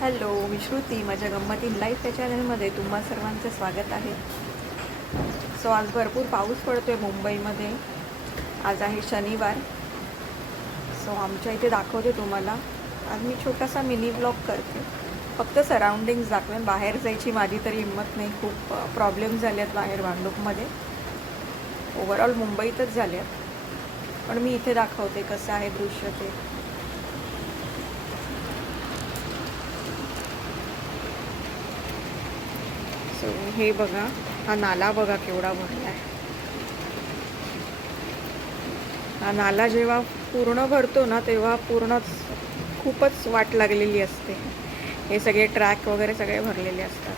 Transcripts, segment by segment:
Hello, मी श्रुती. माझ्या गंमत life या चॅनलमध्ये तुम्हा सर्वांचं स्वागत आहे. सो आज भरपूर पाऊस पडतो आहे मुंबईमध्ये. आज आहे शनिवार. सो आमच्या इथे दाखवते तुम्हाला. आज मी छोटासा मिनी ब्लॉग करते. फक्त सराउंडिंग्स दाखवेन. बाहेर जायची माझी तरी हिंमत नाही. खूप प्रॉब्लेम झाले आहेत बाहेर भांडूपमध्ये. ओव्हरऑल मुंबईतच झाले आहेत, पण मी इथे दाखवते कसं आहे दृश्य ते. सो हे बघा, हा नाला बघा केवढा भरला आहे. हा नाला जेव्हा पूर्ण भरतो ना तेव्हा खूपच वाट लागलेली असते. हे सगळे ट्रॅक वगैरे सगळे भरलेले असतात.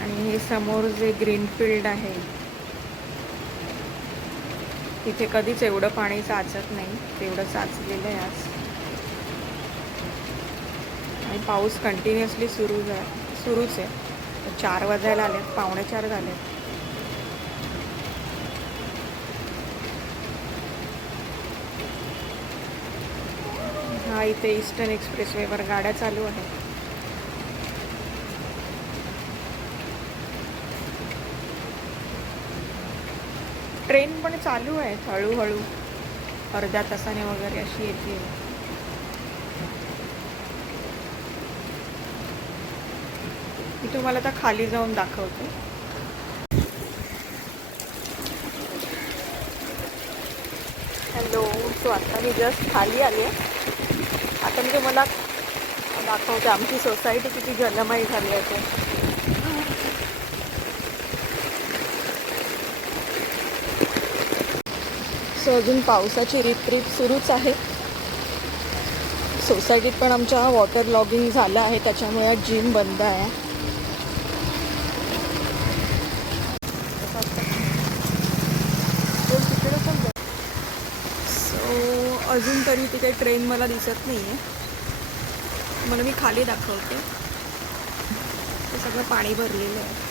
आणि हे समोर जे ग्रीनफील्ड आहे तिथे कधीच एवढं पाणी साचत नाही, तेवढं साचलेलं आहे आज. आणि पाऊस कंटिन्युअसली सुरूच आहे. 4 वाजायला आले, 3:45 झाले. हा इथे ईस्टर्न एक्सप्रेसवेवर गाड्या चालू आहेत. ट्रेन पण चालू आहे हळूहळू, अर्ध्या तासाने वगैरे अशी येते. मी तुम्हाला आता खाली जाऊन दाखवते. हॅलो, सो आता मी जस्ट खाली आले. आता मी तुम्हाला दाखवते आमची सोसायटी किती जलमय झाली आहे ते. सो अजून पावसाची रिपरिप सुरूच आहे. सोसायटीत पण आमच्या वॉटर लॉगिंग झालं आहे, त्याच्यामुळे आज जिम बंद आहे. सो अजून तरी तिथे ट्रेन मला दिसत नाही आहे. मला मी खाली दाखवते. ते सगळं पाणी भरलेलं आहे.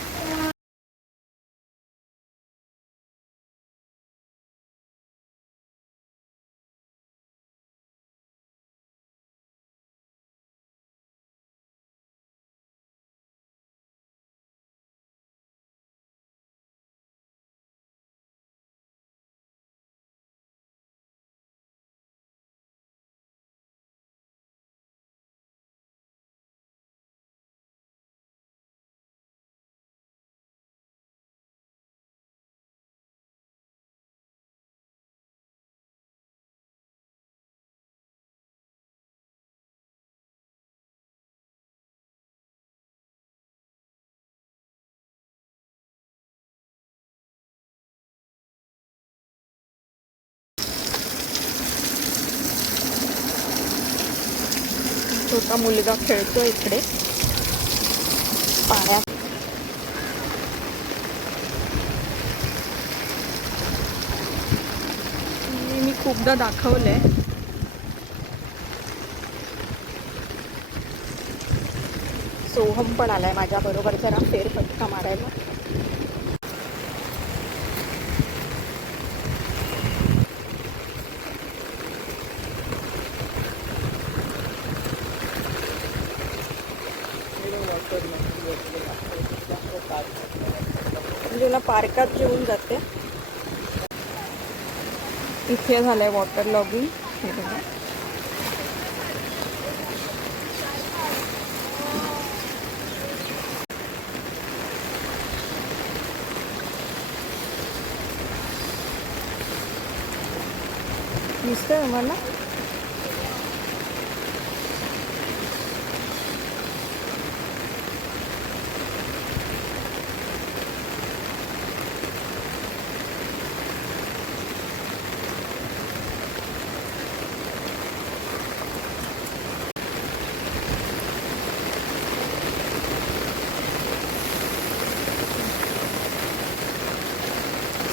छोटा मुलगा खेळतो इकडे पाण्यात. मी खूपदा दाखवलंय. सोहम पण आलाय माझ्याबरोबर जरा फेरफटका मारायला. म्हणजे पार्कात घेऊन जाते. इथे झालंय वॉटर लॉगिंग. हे बघा, दिसतंय मला.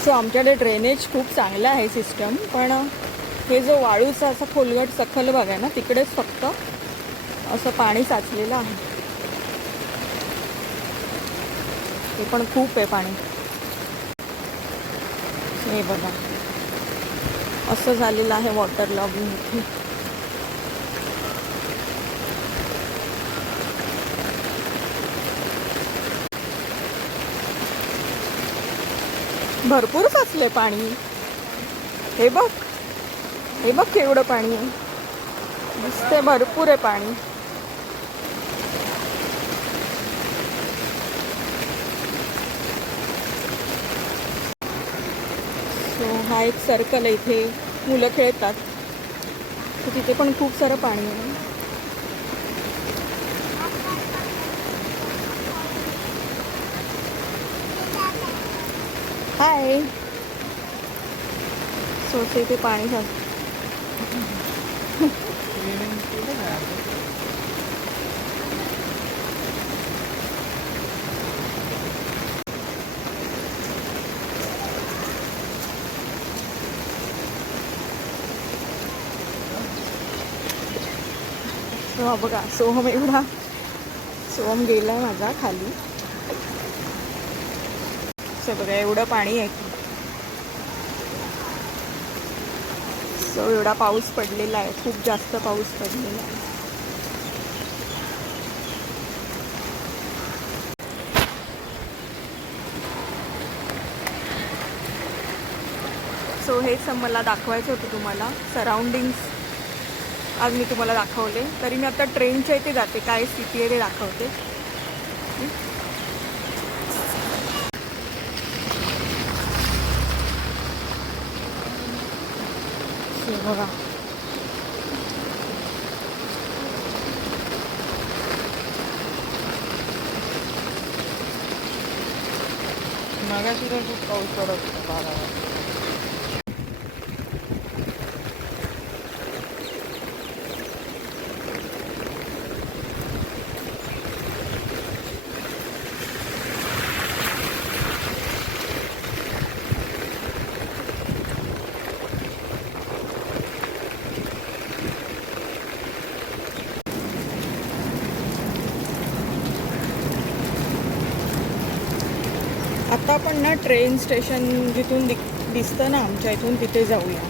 सो आमच्याकडे ड्रेनेज खूप चांगलं आहे सिस्टम, पण हे जो वाळूचा असा खोलगट सखल भाग आहे ना, तिकडेच फक्त असं पाणी साचलेलं आहे. ते पण खूप आहे पाणी. हे बघा, असं झालेलं आहे वॉटर लॉगिंग इथे. भरपूर साचले पाणी. हे बघ, हे बघ केवढं पाणी आहे. दिसते भरपूर आहे पाणी. सो हा एक सर्कल आहे, इथे मुलं खेळतात. तर तिथे पण खूप सारं पाणी आहे. हाय. सो इथे पाणी साचतं. हा बघा सोहम एवढा. सोहम गेलाय माझा खाली. सो बघा एवढं पाणी आहे. सो एवढा पाऊस पडलेला आहे, खूप जास्त पाऊस पडलेला आहे. सो हेच मला दाखवायचं होतं तुम्हाला. सराउंडिंग्स आज मी तुम्हाला दाखवले. तरी मी आता ट्रेनच्या इथे जाते, काय स्थिती आहे ते दाखवते. बघा मागाशी तर खूप पाऊस पडत होता. आता आपण ना ट्रेन स्टेशन जिथून दिसतं ना आमच्या इथून, तिथे जाऊया.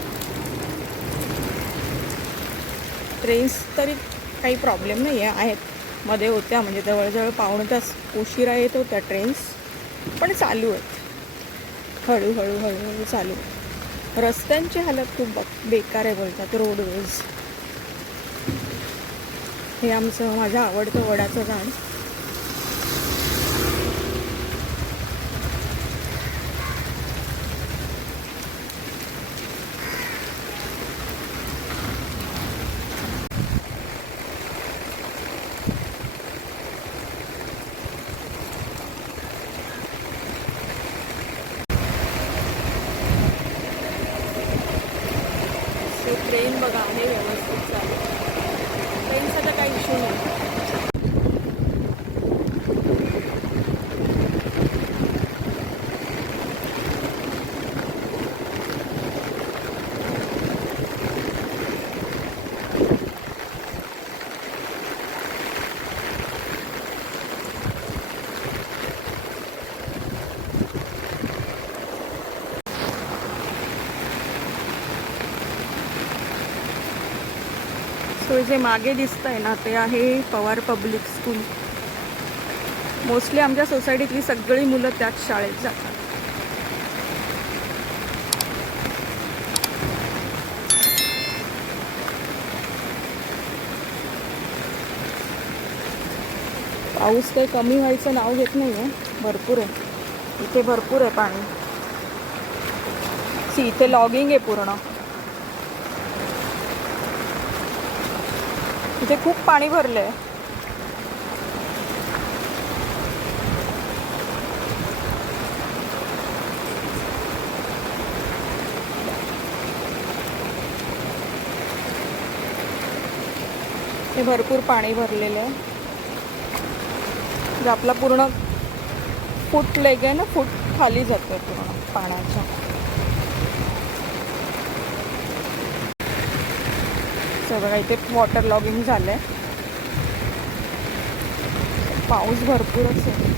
ट्रेन्स तरी काही प्रॉब्लेम नाही आहे, आहेत मध्ये होत्या, म्हणजे जवळजवळ पाऊण तास उशिरा येत होत्या ट्रेन्स, पण चालू आहेत हळूहळू हळूहळू चालू. रस्त्यांची हालत खूप बेकार आहे बोलतात, रोडवेज. हे आमचं माझं आवडतं वडाचं झाड. ट्रेन बघा आहे व्यवस्थित चालू. ट्रेनचा तर काही इश्यू नाही. सो जे मागे दिसत आहे ना, ते आहे पवार पब्लिक स्कूल. मोस्टली आमच्या सोसायटीतली सगळी मुलं त्याच शाळेत जातात. पाऊस काही कमी व्हायचं नाव घेत नाही आहे, भरपूर आहे इथे, भरपूर आहे पाणी. इथे लॉगिंग आहे पूर्ण. इथे खूप पाणी भरलं आहे. हे भरपूर पाणी भरलेलं आहे. जे आपला पूर्ण फूट लेग आहे ना, फूट खाली जातोय पूर्ण पाण्याच्या. बघा इथे वॉटर लॉगिंग झालंय. पाऊस भरपूरच आहे.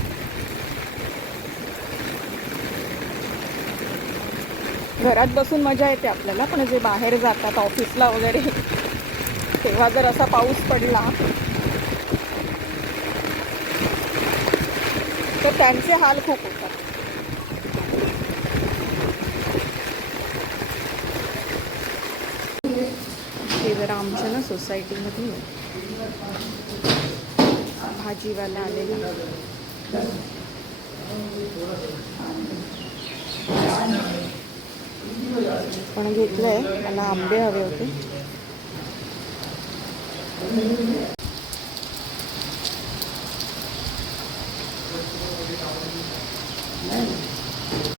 घरात बसून मजा येते आपल्याला, पण जे बाहेर जातात ऑफिसला वगैरे, तेव्हा जर असा पाऊस पडला तर त्यांचे हाल खूप होतात. तर आमच्या ना सोसायटीमध्ये भाजीवाला आलेला. पण घेतलंय, मला आंबे हवे होते.